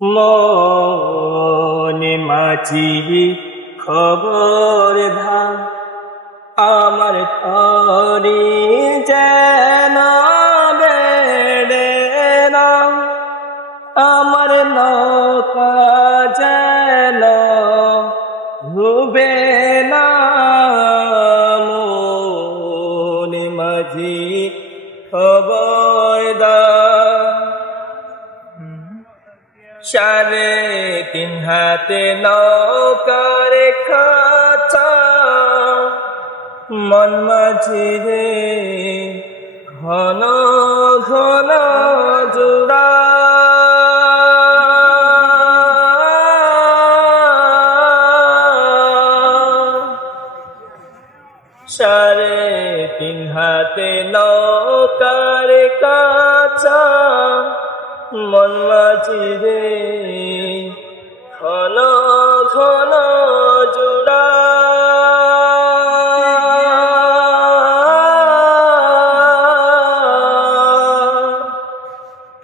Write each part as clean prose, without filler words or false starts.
মনে মাঝি খবর ধা আমার তরি যেন বেড়ে না, আমার নৌকা যেন ডুবে না। মনে মাঝি খবর দা, 3.5 হাতে নৌকার খাঁচা, মন মাঝি রে ঘন ঘন জোড়া। সাড়ে 3 হাতে নৌকার কাছা, মন মাঝি রে ঘন ঘন জোড়া।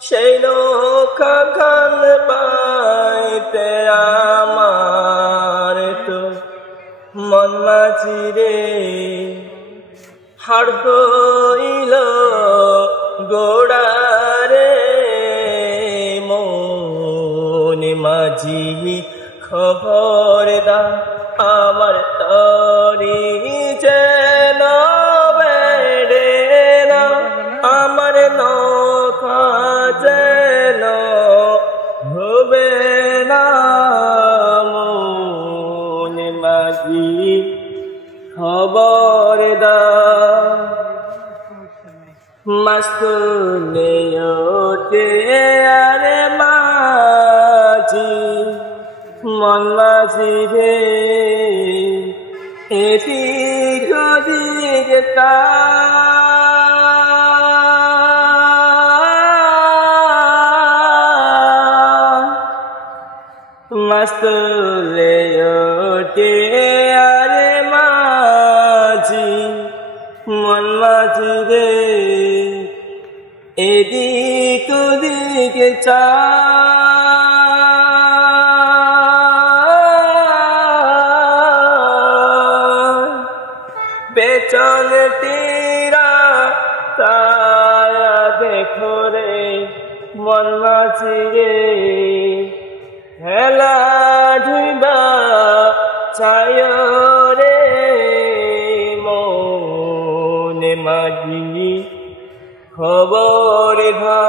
সেই নৌকা খান পাইতে আমার তো মন মাঝি রে হাড় হইল গোড়া রে। মনে মাঝি খবর দা আমার তরি যেন বেড়ে না, আমার নৌকা যেন হবে না। মনে মাঝি খবর দা, মাস্তুলে ওঠে আরে মাঝি মন মাঝি রে এদিক ওদিক মাস্তুলে ওঠে আরে মাঝি মন মাঝি রে এদিক ওদিক পেছন তীরা তারা দেখো রে মন মাঝি রে হেলা ধুইবা চায় রে। মনে মাঝি খবর ধা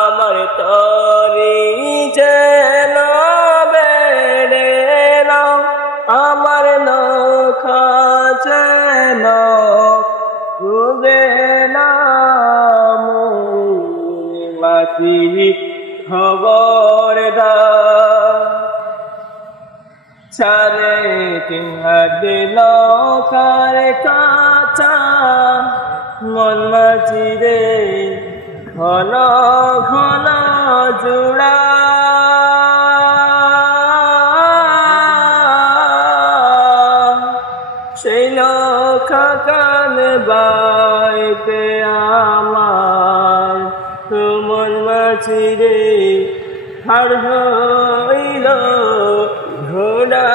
আমার তরি যেন বেড়ে না, আমার নৌকা যেন ডুবে না। মনে মাঝি খবর দা, 3.5 হাতে নৌকার কাছা, মন মাঝি রে ঘন ঘন জোড়া। সেই নৌকা কান বাইতে আমার তো মন মাঝি রে হাড় হইল ঘোড়া।